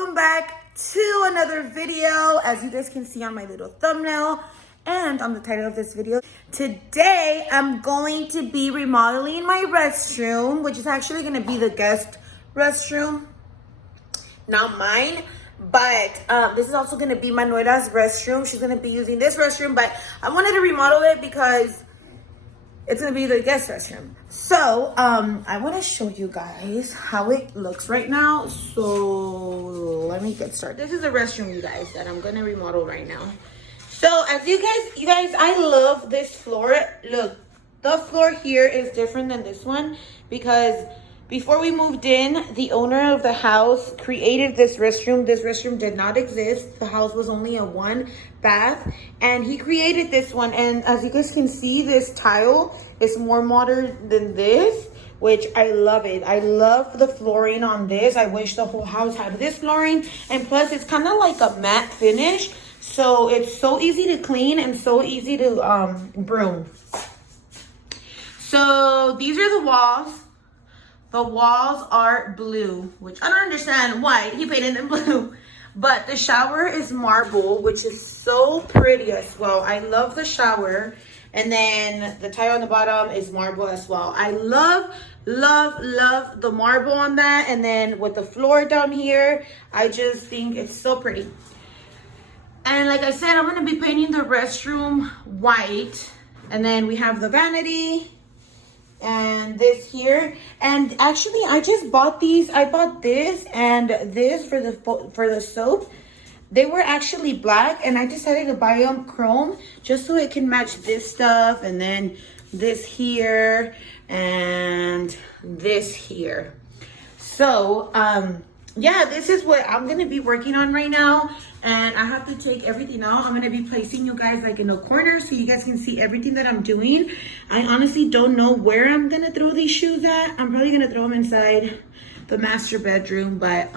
welcome back to another video. As you guys can see on my little thumbnail and on the title of this video, today I'm going to be remodeling my restroom, which is actually going to be the guest restroom, not mine. But this is also going to be Manuela's restroom. She's going to be using this restroom, but I wanted to remodel it because it's gonna be the guest restroom. So I want to show you guys how it looks right now. So let me get started. This is the restroom, you guys, that I'm gonna remodel right now. So as you guys, I love this floor. Look, the floor here is different than this one because before we moved in, the owner of the house created this restroom. This restroom did not exist. The house was only a one bath, and he created this one. And as you guys can see, this tile is more modern than this, which I love it. I love the flooring on this. I wish the whole house had this flooring. And plus, it's kind of like a matte finish, so it's so easy to clean and so easy to broom. So these are the walls. The walls are blue, which I don't understand why he painted them blue. But the shower is marble, which is so pretty as well. I love the shower. And then the tile on the bottom is marble as well. I love the marble on that. And then with the floor down here, I just think it's so pretty. And like I said, I'm going to be painting the restroom white. And then we have the vanity and this here. And actually I just bought these. I bought this and this for the soap. They were actually black, and I decided to buy them chrome just so it can match this stuff, and then this here and this here. So yeah, this is what I'm gonna be working on right now, and I have to take everything out. I'm gonna be placing you guys like in a corner so you guys can see everything that I'm doing. I honestly don't know where I'm gonna throw these shoes at. I'm probably gonna throw them inside the master bedroom, but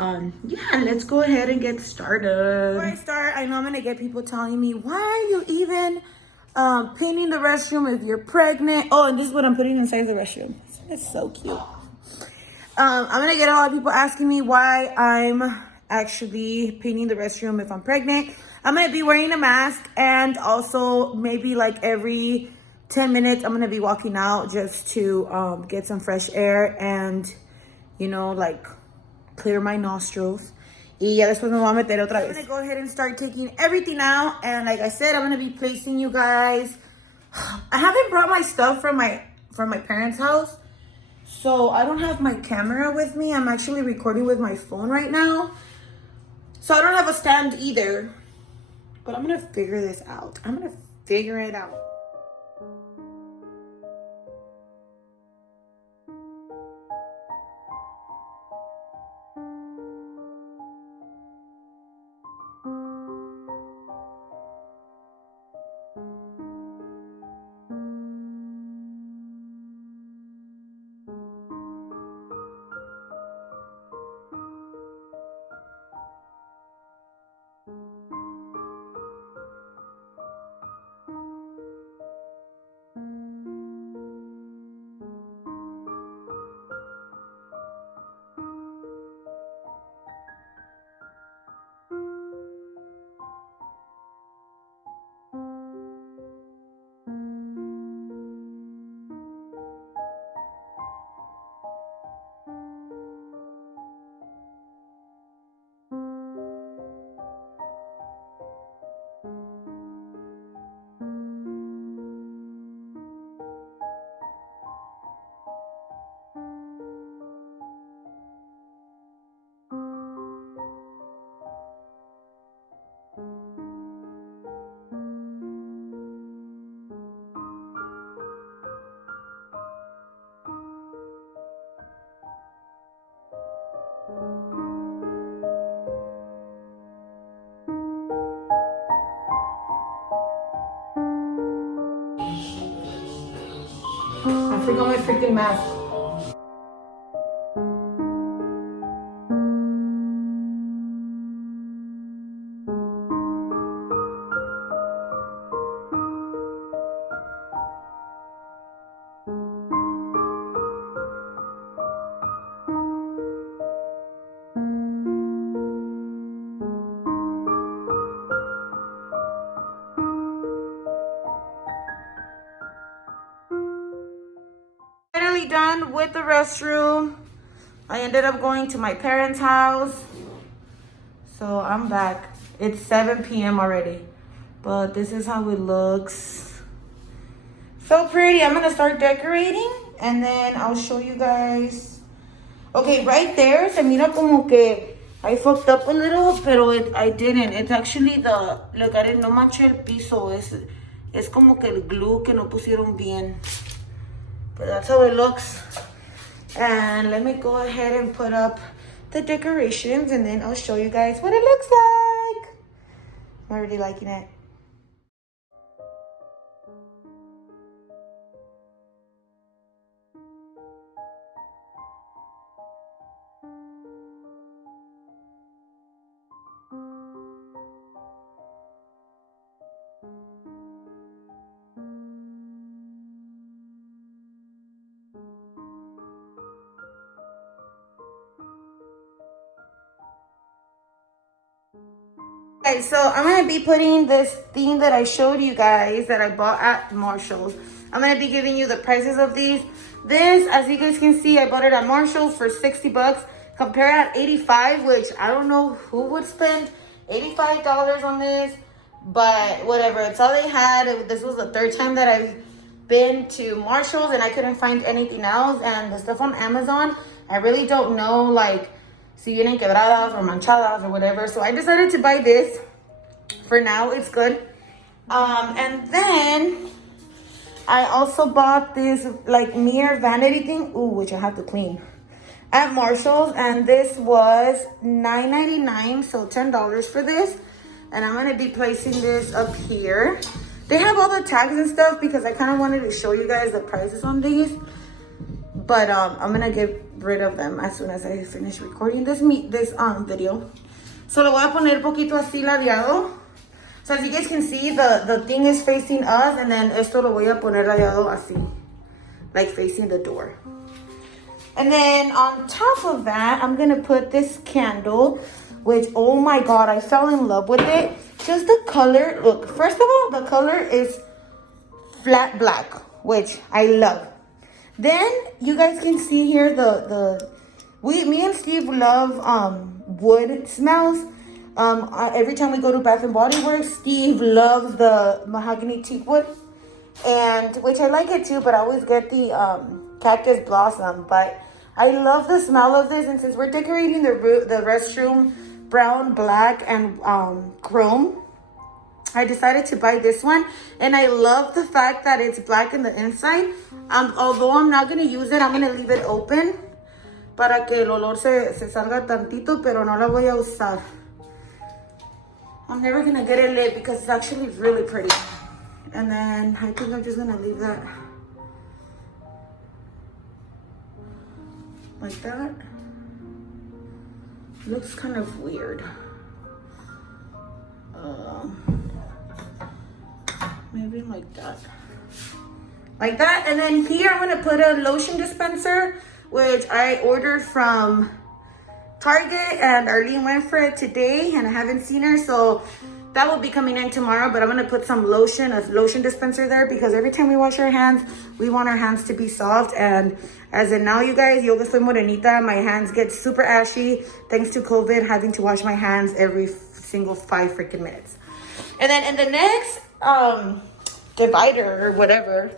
yeah, let's go ahead and get started. Before I start, I know I'm gonna get people telling me, why are you even painting the restroom if you're pregnant? Oh, and this is what I'm putting inside the restroom. It's so cute. I'm gonna get a lot of people asking me why I'm actually painting the restroom if I'm pregnant. I'm gonna be wearing a mask, and also maybe like every 10 minutes I'm gonna be walking out just to get some fresh air and, you know, like clear my nostrils. Y ya después me voy a meter otra vez. I'm gonna go ahead and start taking everything out, and like I said, I'm gonna be placing you guys. I haven't brought my stuff from my parents' house, so I don't have my camera with me. I'm actually recording with my phone right now, so I don't have a stand either. But I'm gonna figure this out. I'm gonna figure it out. I forgot my freaking mask. with the restroom. I ended up going to my parents' house. So I'm back. It's 7 p.m. already. But this is how it looks. So pretty. I'm going to start decorating. And then I'll show you guys. Okay, right there. Se mira como que I fucked up a little. Pero I didn't. It's actually the... Look, I didn't no manché el piso. Es como que el glue que no pusieron bien. But that's how it looks. And let me go ahead and put up the decorations. And then I'll show you guys what it looks like. I'm already liking it. Okay, so I'm going to be putting this thing that I showed you guys that I bought at Marshall's. I'm going to be giving you the prices of these. This, as you guys can see, I bought it at Marshall's for 60 bucks. Compare it at 85, which I don't know who would spend $85 on this. But whatever, it's all they had. This was the third time that I've been to Marshall's and I couldn't find anything else. And the stuff on Amazon, I really don't know, like, si vienen quebradas or manchadas or whatever. So I decided to buy this. For now, it's good. And then I also bought this like mirror vanity thing. Ooh, which I have to clean. At Marshall's. And this was $9.99. So $10 for this. And I'm going to be placing this up here. They have all the tags and stuff because I kind of wanted to show you guys the prices on these. But I'm going to get rid of them as soon as I finish recording this video. So lo voy a poner poquito así ladeado. So as you guys can see, the thing is facing us. And then esto lo voy a poner ladeado así. Like facing the door. And then on top of that, I'm going to put this candle. Which, oh my God, I fell in love with it. Just the color. Look, first of all, the color is flat black. Which I love. Then you guys can see here me and Steve love wood smells. Every time we go to Bath and Body Works, Steve loves the mahogany teak wood, and which I like it too. But I always get the cactus blossom. But I love the smell of this, and since we're decorating the restroom brown, black, and chrome, I decided to buy this one. And I love the fact that it's black in the inside. Although I'm not going to use it, I'm going to leave it open. Para que el olor se salga tantito, pero no la voy a usar. I'm never going to get it lit because it's actually really pretty. And then I think I'm just going to leave that like that. It looks kind of weird. Maybe like that. Like that. And then here I'm going to put a lotion dispenser, which I ordered from Target, and Arlene went for it today and I haven't seen her. So that will be coming in tomorrow. But I'm going to put some lotion, a lotion dispenser there, because every time we wash our hands, we want our hands to be soft. And as in now, you guys, yo que soy morenita, my hands get super ashy thanks to COVID, having to wash my hands every single 5 freaking minutes. And then in the next divider or whatever,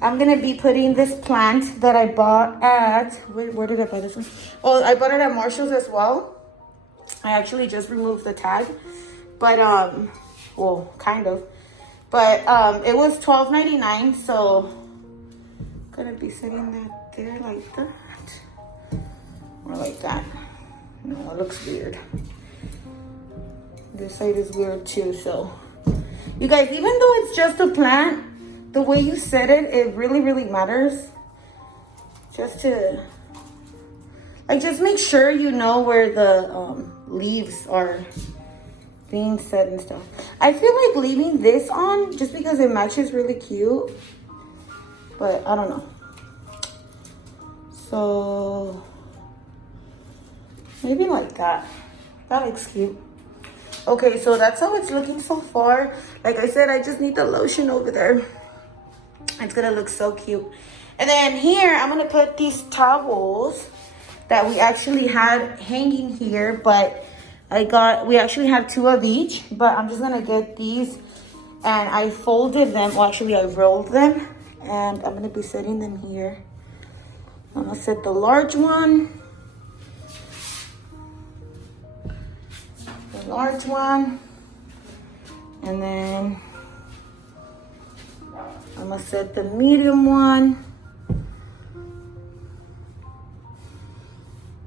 I'm going to be putting this plant that I bought at, where did I buy this one? Oh, I bought it at Marshall's as well. I actually just removed the tag, but, well, kind of. But it was $12.99, so I'm going to be setting that there like that. Or like that. No, it looks weird. This side is weird too, so. You guys, even though it's just a plant, the way you set it, it really, really matters. Just to, like, just make sure you know where the leaves are being set and stuff. I feel like leaving this on just because it matches really cute. But I don't know. So maybe like that. That looks cute. Okay, so that's how it's looking so far. Like I said, I just need the lotion over there. It's gonna look so cute. And then here, I'm gonna put these towels that we actually had hanging here, but we actually have 2 of each, but I'm just gonna get these and I folded them, well actually I rolled them, and I'm gonna be setting them here. I'm gonna set the large one, and then I'm gonna set the medium one.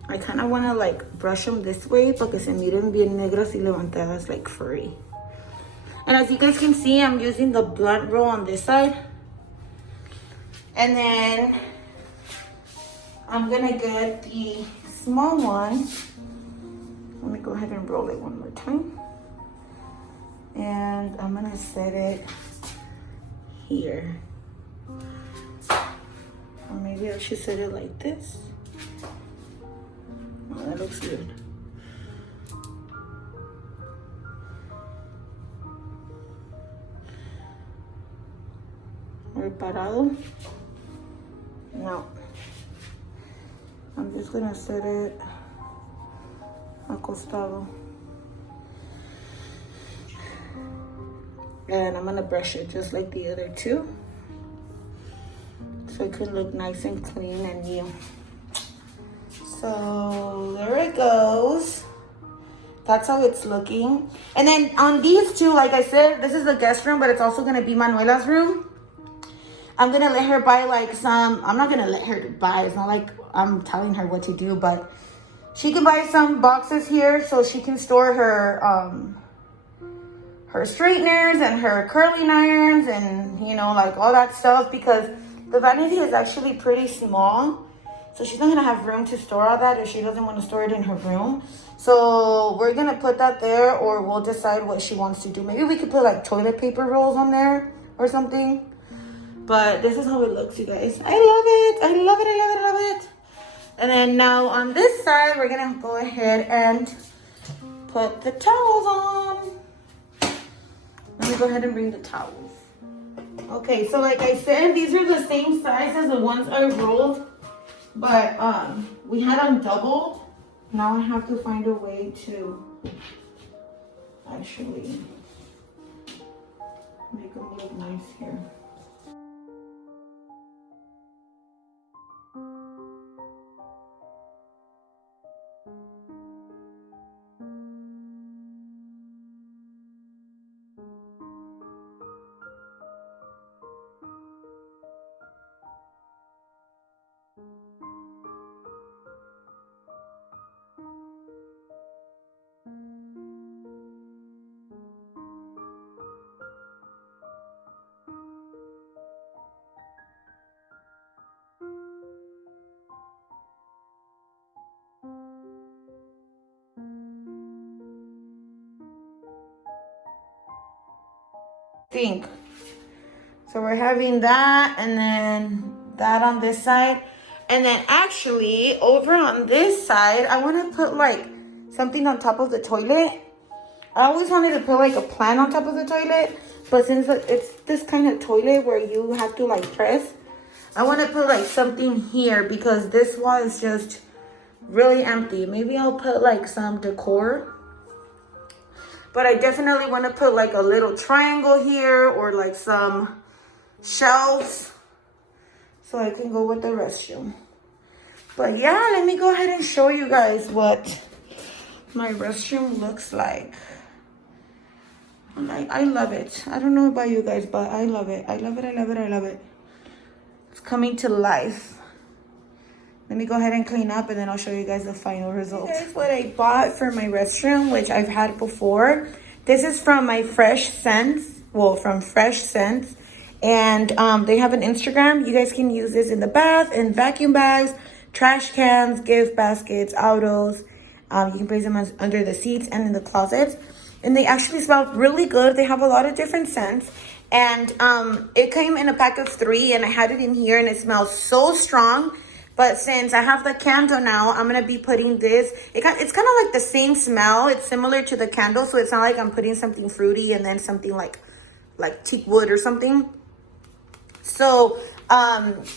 I kind of want to like brush them this way porque se miren bien negras y levantadas, like furry. And as you guys can see, I'm using the blunt roll on this side. And then I'm gonna get the small one. Let me go ahead and roll it one more time. And I'm gonna set it here. Or maybe I should set it like this. Oh, that looks good. Reparado? No. I'm just gonna set it acostado. And I'm gonna brush it just like the other 2. So it can look nice and clean and new. So there it goes. That's how it's looking. And then on these 2, like I said, this is the guest room, but it's also gonna be Manuela's room. I'm gonna let her buy like I'm not gonna let her buy, it's not like I'm telling her what to do, but she can buy some boxes here so she can store her straighteners and her curling irons and, you know, like all that stuff, because the vanity is actually pretty small. So she's not gonna have room to store all that if she doesn't want to store it in her room. So we're gonna put that there, or we'll decide what she wants to do. Maybe we could put like toilet paper rolls on there or something. But this is how it looks, you guys. I love it. I love it. I love it. I love it. And then now on this side, we're gonna go ahead and put the towels on. Let me go ahead and bring the towels. Okay, so like I said, these are the same size as the ones I rolled. But we had them doubled. Now I have to find a way to actually make them look nice here. Think. So we're having that, and then that on this side, and then actually over on this side I want to put like something on top of the toilet. I always wanted to put like a plant on top of the toilet, but since it's this kind of toilet where you have to like press, I want to put like something here because this wall is just really empty. Maybe I'll put like some decor. But I definitely want to put like a little triangle here, or like some shelves so I can go with the restroom. But yeah, let me go ahead and show you guys what my restroom looks like. And I love it. I don't know about you guys, but I love it. I love it. I love it. I love it. It's coming to life. Let me go ahead and clean up, and then I'll show you guys the final result. This is what I bought for my restroom, which I've had before. This is from my Fresh Scents. Well, from Fresh Scents. And they have an Instagram. You guys can use this in the bath, in vacuum bags, trash cans, gift baskets, autos. You can place them under the seats and in the closets. And they actually smell really good. They have a lot of different scents. And it came in a pack of 3, and I had it in here, and it smells so strong. But since I have the candle now, I'm going to be putting this. It's kind of like the same smell. It's similar to the candle, so it's not like I'm putting something fruity and then something like teak wood or something. So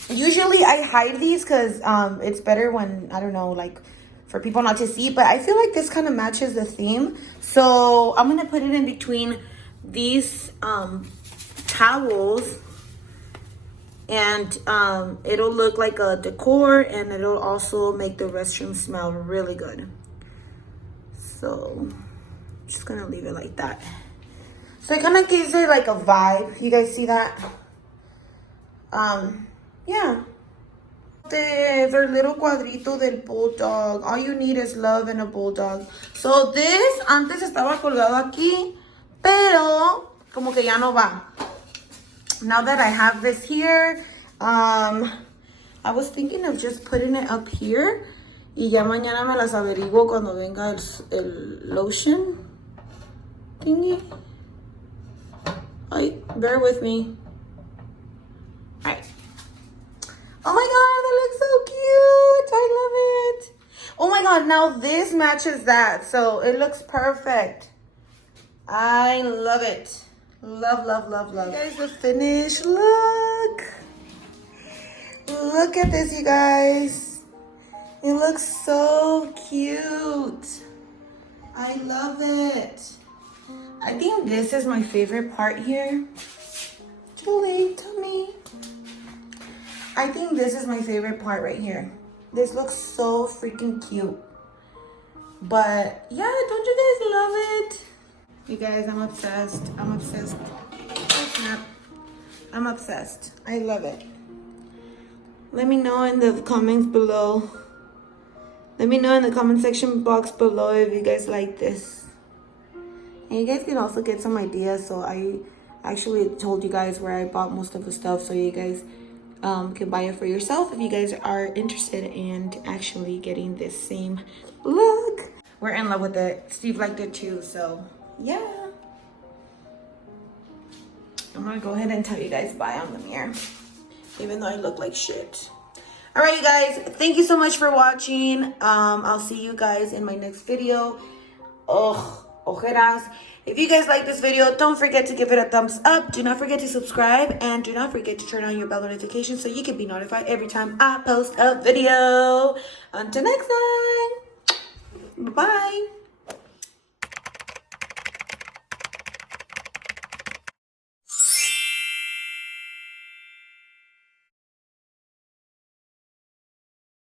Usually I hide these because it's better when, I don't know, like for people not to see, but I feel like this kind of matches the theme. So I'm gonna put it in between these towels, and it'll look like a decor, and it'll also make the restroom smell really good. So just gonna leave it like that. So it kind of gives it like a vibe. You guys see that? Yeah. Their little cuadrito del bulldog. All you need is love in a bulldog. So this antes estaba colgado aquí, pero como que ya no va. Now that I have this here, I was thinking of just putting it up here. Y ya mañana me las averiguo cuando venga el lotion thingy. Ay, bear with me. Alright. Oh my god, that looks so cute. I love it. Oh my god, now this matches that. So it looks perfect. I love it. Love, love, love, love. You guys, the finish. Look. Look at this, you guys. It looks so cute. I love it. I think this is my favorite part here. Julie, tell me. I think this is my favorite part right here. This looks so freaking cute. But yeah, don't you guys love it? You guys, I'm obsessed. I'm obsessed. Oh, snap. I'm obsessed. I love it. Let me know in the comments below. Let me know in the comment section box below if you guys like this. And you guys can also get some ideas. So I actually told you guys where I bought most of the stuff, so you guys can buy it for yourself if you guys are interested in actually getting this same look. We're in love with it. Steve liked it too, so yeah. I'm gonna go ahead and tell you guys bye on the mirror, even though I look like shit. All right, you guys, thank you so much for watching. I'll see you guys in my next video. Ojeras. If you guys like this video, don't forget to give it a thumbs up. Do not forget to subscribe, and do not forget to turn on your bell notification so you can be notified every time I post a video. Until next time, bye-bye.